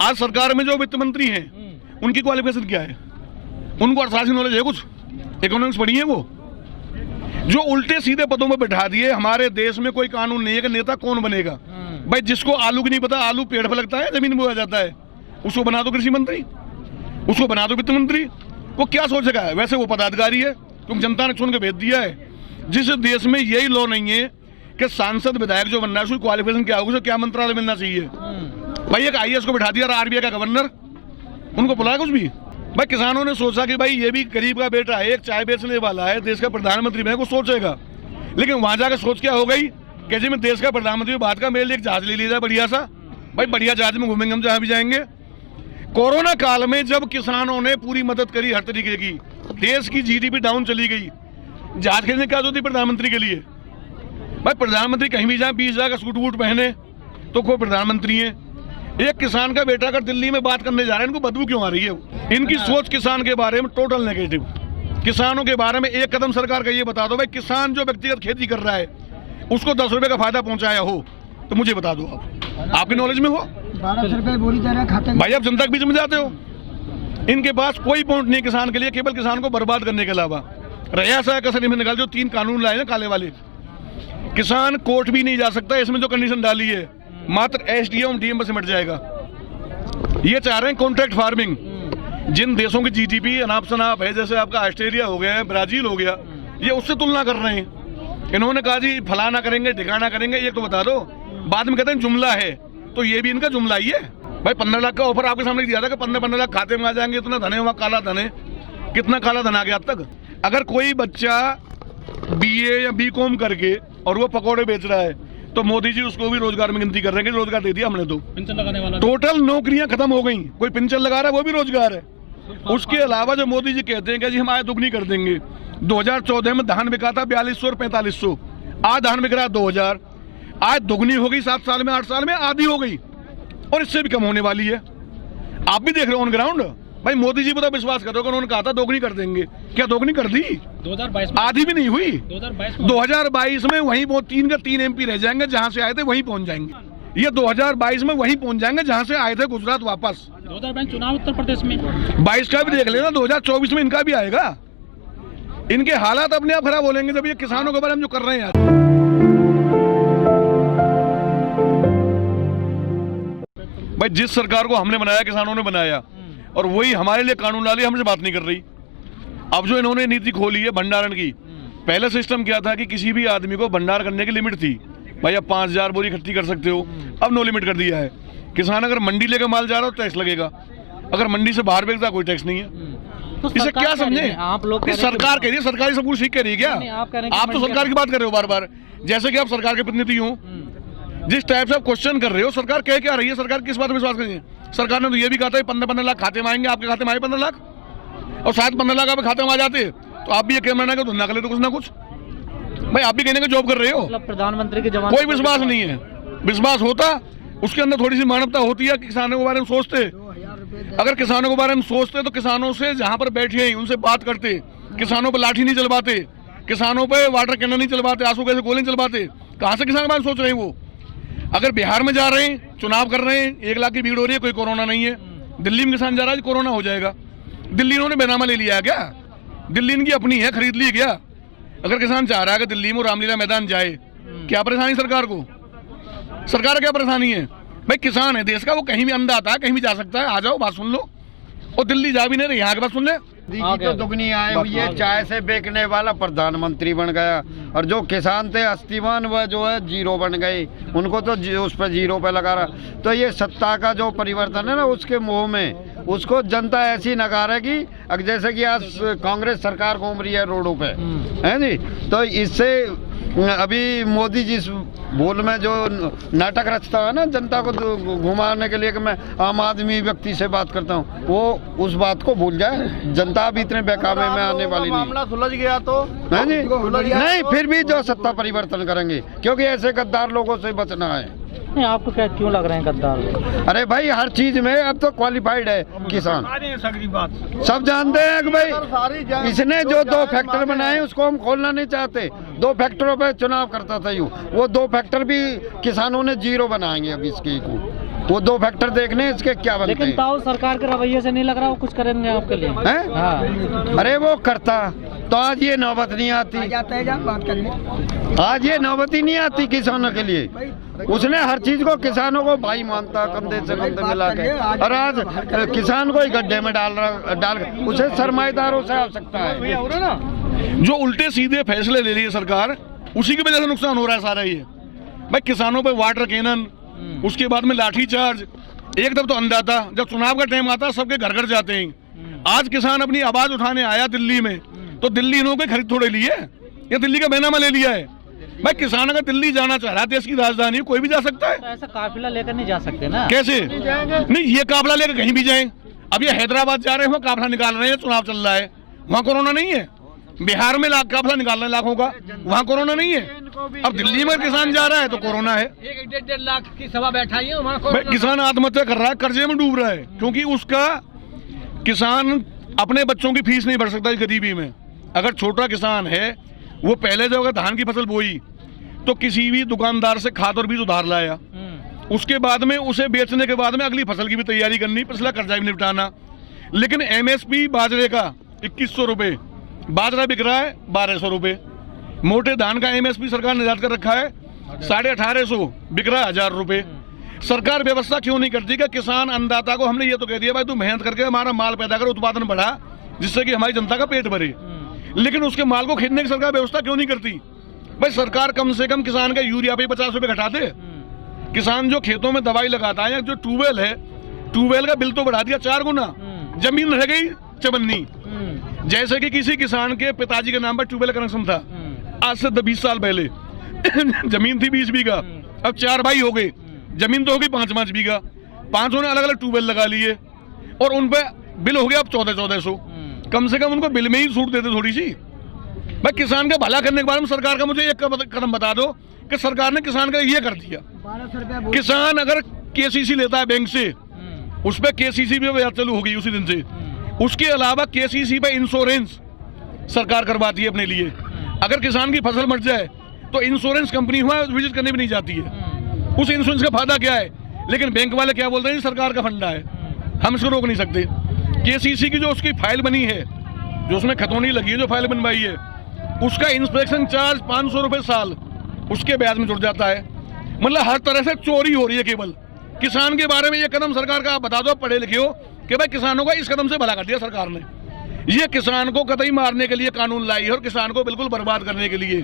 आज सरकार में जो वित्त मंत्री हैं उनकी क्वालिफिकेशन क्या है? उनको अर्थशास्त्री नॉलेज है? कुछ इकोनॉमिक्स पढ़ी है वो? जो उल्टे सीधे पदों में बैठा दिए। हमारे देश में कोई कानून नहीं है कि नेता कौन बनेगा। भाई जिसको आलू की नहीं पता, आलू पेड़ पर लगता है, जमीन में बोया जाता है, उसको बना दो कृषि मंत्री, उसको बना दो वित्त मंत्री। वो क्या सोचेगा? वैसे वो पदाधिकारी है क्योंकि जनता ने चुन के भेज दिया है। जिस देश में यही लॉ नहीं है कि सांसद विधायक जो बनना है उसकी क्वालिफिकेशन क्या होगी, उसे क्या मंत्रालय मिलना चाहिए। भाई एक IAS को बिठा दिया, RBI का गवर्नर, उनको बुलाया कुछ भी? भाई किसानों ने सोचा कि भाई ये भी गरीब का बेटा है, एक चाय बेचने वाला है, देश का प्रधानमंत्री बने, कुछ सोचेगा। लेकिन वहां जाकर सोच क्या हो गई कि जी मैं देश का प्रधानमंत्री बात का, मेरे लिए एक जहाज ले लिया जाए बढ़िया सा। भाई बढ़िया जहाज में घूमेंगे हम जहां भी जाएंगे। कोरोना काल में जब किसानों ने पूरी मदद करी हर तरीके की, देश की GDP डाउन चली गई, जहाज खरीदने क्या जरूरत थी प्रधानमंत्री के लिए? भाई प्रधानमंत्री कहीं भी जाए 20,000 का सूट वूट पहने तो कोई प्रधानमंत्री है। एक किसान का बेटा अगर दिल्ली में बात करने जा रहे हैं, इनको बदबू क्यों आ रही है? इनकी सोच किसान के बारे में टोटल नेगेटिव। किसानों के बारे में एक कदम सरकार का ये बता दो, भाई किसान जो व्यक्तिगत खेती कर रहा है उसको 10 रुपए का फायदा पहुंचाया हो तो मुझे बता दो। आप आपकी नॉलेज में हो? 12 रुपए बोरी दे रहे खाते। भाई आप जनता के बीच में जाते हो, इनके पास कोई पॉइंट नहीं किसान के लिए, केवल किसान को बर्बाद करने के अलावा। रयासा कसर में निकाल जो 3 कानून लाए ना काले वाले, किसान कोर्ट भी नहीं जा सकता। इसमें जो कंडीशन डाली है मात्र SDM DM पर सिमट जाएगा। ये चाह रहे हैं कॉन्ट्रैक्ट फार्मिंग। जिन देशों की GDP अनाप शनाप है, जैसे आपका ऑस्ट्रेलिया हो गया है, ब्राजील हो गया, ये उससे तुलना कर रहे हैं। इन्होंने कहा जी फलाना करेंगे ठिकाना करेंगे, ये तो बता दो। बाद में कहते हैं जुमला है, तो ये भी इनका जुमला ही है। भाई 15 लाख का ऑफर आपके सामने दिया था कि 15 लाख खाते में आ जाएंगे, इतना धन है, वहाँ काला धन है। कितना काला धन आ गया अब तक? अगर कोई बच्चा BA या BCom करके और वो पकौड़े बेच रहा है तो मोदी जी उसको भी रोजगार में गिनती कर रहे हैं कि रोजगार दे दिया हमने। तो पेंशन लगाने वाला टोटल नौकरियां खत्म हो गई। कोई पेंशन लगा रहा है वो भी रोजगार है। उसके अलावा जो मोदी जी कहते हैं कि जी हम आय दुगनी कर देंगे। 2014 में धान बिका था 4200 और 4500, आज धान बिक रहा है 2000। आज दुगनी हो गई 7 साल में, 8 साल में आधी हो गई और इससे भी कम होने वाली है। आप भी देख रहे हो ऑन ग्राउंड। भाई मोदी जी पर तो विश्वास करो, उन्होंने कहा था दोगुनी कर देंगे, क्या दोगुनी कर दी? 2022 में आधी भी नहीं हुई। 2022 में वहीं 3 के 3 MP रह जाएंगे, जहां से आए थे वहीं पहुंच जाएंगे। ये 2022 में वहीं पहुंच जाएंगे जहां से आए थे, गुजरात वापस। 2022 चुनाव उत्तर प्रदेश में 22 का भी देख लेना, 2024 में इनका भी आएगा। इनके हालात अपने आप खराब हो लेंगे जब ये किसानों के बारे में जो कर रहे हैं। भाई जिस सरकार को हमने बनाया किसानों ने बनाया, और वही हमारे लिए कानून डाली, हमसे बात नहीं कर रही। अब जो इन्होंने नीति खोली है भंडारण की, पहले सिस्टम क्या था कि किसी भी आदमी को भंडार करने की लिमिट थी। भाई अब 5000 बोरी इकट्ठी कर सकते हो, अब नो लिमिट कर दिया है। किसान अगर मंडी लेकर माल जा रहा हो तो टैक्स लगेगा, अगर मंडी से बाहर बेचता कोई टैक्स नहीं है। तो इसे क्या समझे आप लोग? सरकार कह रही है, सरकारी सब कुछ ठीक कह रही है क्या? आप तो सरकार की बात कर रहे हो बार बार, जैसे कि आप सरकार के प्रतिनिधि हो। जिस टाइप से आप क्वेश्चन कर रहे हो, सरकार कह क्या रही है? सरकार किस बात पर विश्वास करिए? सरकार ने तो ये भी कहा था 15 लाख खाते में आएंगे, आपके खाते में आए 15 लाख, और शायद 15 लाख आपके खाते में आ जाते तो आप भी ये कहना कि धंधा कर लेते कुछ ना कुछ। भाई आप भी कहने का जॉब कर रहे हो। मतलब प्रधानमंत्री के जमाने कोई विश्वास नहीं है। विश्वास होता, उसके अंदर थोड़ी सी मानवता होती है, किसानों के बारे में सोचते। अगर किसानों के बारे में सोचते तो किसानों से जहां पर बैठे हैं उनसे बात करते, किसानों पर लाठी नहीं चलवाते, किसानों पर वाटर कैनन नहीं चलवाते, आंसू कैसे गोली नहीं चलवाते। कहां से किसान के बारे में सोच रहे हैं वो? अगर बिहार में जा रहे हैं, चुनाव कर रहे हैं, 1 लाख की भीड़ हो रही है, कोई कोरोना नहीं है। दिल्ली में किसान जा रहा है, कोरोना हो जाएगा। दिल्ली इन्होंने बेनामा ले लिया है क्या? दिल्ली इनकी अपनी है, खरीद ली क्या? अगर किसान चाह रहा है कि दिल्ली में रामलीला मैदान जाए, क्या परेशानी सरकार को? सरकार क्या परेशानी है? भाई किसान है देश का, वो कहीं भी अंधा आता है, कहीं भी जा सकता है। आ जाओ, बात सुन लो। और दिल्ली जा भी नहीं रही, यहाँ की बात सुन ले। तो दुगनी आई हुई है, चाय से बेचने वाला प्रधानमंत्री बन गया, और जो किसान थे अस्तिवान वह जो है 0 बन गए, उनको तो उस पर 0 पे लगा रहा। तो ये सत्ता का जो परिवर्तन है ना, उसके मोह में उसको जनता ऐसी नकार है कि जैसे कि आज कांग्रेस सरकार घूम रही है रोडों पे, है जी। तो इससे अभी मोदी जी बोल में जो नाटक रचता है ना जनता को घुमाने के लिए कि मैं आम आदमी व्यक्ति से बात करता हूँ, वो उस बात को भूल जाए। जनता भी इतने बेकामे में आने वाली नहीं। मामला सुलझ गया तो है जी, नहीं फिर भी जो सत्ता परिवर्तन करेंगे, क्योंकि ऐसे गद्दार लोगों से बचना है। नहीं, आपको क्या क्यों लग रहे हैं गद्दार? अरे भाई हर चीज में अब तो क्वालिफाइड है किसान, सब जानते हैं कि भाई इसने जो 2 फैक्टर बनाए उसको हम खोलना नहीं चाहते। 2 फैक्टरों पे चुनाव करता था यूँ, वो 2 फैक्टर भी किसानों ने 0 बनाएंगे अब इसके को। वो 2 फैक्टर देखने इसके क्या बनते लेकिन हैं। ताऊ सरकार के रवैये से नहीं लग रहा वो कुछ करेंगे आपके लिए। हैं? हाँ। अरे वो करता तो आज ये नौबत नहीं आती, आज ये नौबत ही नहीं आती किसानों के लिए। उसने हर चीज को किसानों को भाई मानता, कंधे से कंधे मिला के, और आज किसान को ही गड्ढे में डाल उसे सरमाएदारों से आवश्यकता है। जो उल्टे सीधे फैसले ले रही है सरकार, उसी की वजह से नुकसान हो रहा है सारा। ये भाई किसानों पे वाटर कैनन, उसके बाद में लाठी चार्ज, एक तरफ तो अंदाता, जब चुनाव का टाइम आता है सबके घर घर जाते हैं। आज किसान अपनी आवाज उठाने आया दिल्ली में, तो दिल्ली इन्हों के खरीद थोड़े लिए या दिल्ली का बैनामा ले लिया है। भाई किसान अगर दिल्ली जाना चाह रहा है, देश की राजधानी, कोई भी जा सकता है। तो ऐसा काफिला लेकर नहीं जा सकते ना। कैसे नहीं, ये काफिला लेकर कहीं भी जाएं। अब ये हैदराबाद जा रहे हैं, वहाँ काफिला निकाल रहे हैं, चुनाव चल रहा है, वहाँ कोरोना नहीं है। बिहार में काफिला निकाल रहे हैं लाखों का, वहाँ कोरोना नहीं है। अब दिल्ली में किसान जा रहा है तो कोरोना है। 1-1.5 लाख की सभा बैठाई है वहाँ भाई किसान आत्महत्या कर रहा है, कर्जे में डूब रहा है, क्योंकि उसका किसान अपने बच्चों की फीस नहीं भर सकता इस गरीबी में। अगर छोटा किसान है, वो पहले जब अगर धान की फसल बोई तो किसी भी दुकानदार से खाद और बीज उधार लाया, उसके बाद में उसे बेचने के बाद में अगली फसल की भी तैयारी करनी, पिछला कर्जा भी निपटाना। लेकिन एमएसपी बाजरे का 2100 रुपये, बाजरा बिक रहा है 1200 रुपये। मोटे धान का एमएसपी सरकार ने निर्धारित कर रखा है 1850, बिक रहा है 1000 रुपये। सरकार व्यवस्था क्यों नहीं करती कि किसान अन्नदाता को हमने ये तो कह दिया भाई तू मेहनत करके हमारा माल पैदा कर, उत्पादन बढ़ा, जिससे कि हमारी जनता का पेट भरे, लेकिन उसके माल को खरीदने की सरकार व्यवस्था क्यों नहीं करती? भाई सरकार कम से कम किसान का यूरिया पे 50 रुपये घटा दे। किसान जो खेतों में दवाई लगाता है, या जो ट्यूबवेल है, ट्यूबवेल का बिल तो बढ़ा दिया 4 गुना, जमीन रह गई चबन्नी। जैसे कि किसी किसान के पिताजी के नाम पर ट्यूबवेल कनेक्शन था आज से 20 साल पहले जमीन थी 20 बीघा, अब 4 भाई हो गए, जमीन तो होगी 5-5 बीघा, 5 ने अलग अलग ट्यूबवेल लगा लिए और उन पे बिल हो गया अब 1400। कम से कम उनको बिल में ही छूट देते थोड़ी सी। भाई किसान का भला करने के बारे में सरकार का मुझे एक कदम बता दो कि सरकार ने किसान का ये कर दिया। किसान अगर केसीसी लेता है बैंक से, उस पर केसीसी भी ब्याज चालू हो गई उसी दिन से। उसके अलावा केसीसी पे इंश्योरेंस सरकार करवाती है अपने लिए। अगर किसान की फसल मर जाए तो इंश्योरेंस कंपनी वहाँ विजिट करने भी नहीं जाती है। उस इंश्योरेंस का फायदा क्या है? लेकिन बैंक वाले क्या बोलते हैं, सरकार का फंडा है, हम इसको रोक नहीं सकते। केसीसी की जो उसकी फाइल बनी है, जो उसमें खतौनी लगी है, जो फाइल बनवाई है, उसका इंस्पेक्शन चार्ज 500 रुपये साल उसके ब्याज में जुड़ जाता है। मतलब हर तरह से चोरी हो रही है। केवल किसान के बारे में ये कदम सरकार का आप बता दो, पढ़े लिखे हो, कि भाई किसानों का इस कदम से भला कर दिया सरकार ने। ये किसान को कतई मारने के लिए कानून लाई है और किसान को बिल्कुल बर्बाद करने के लिए।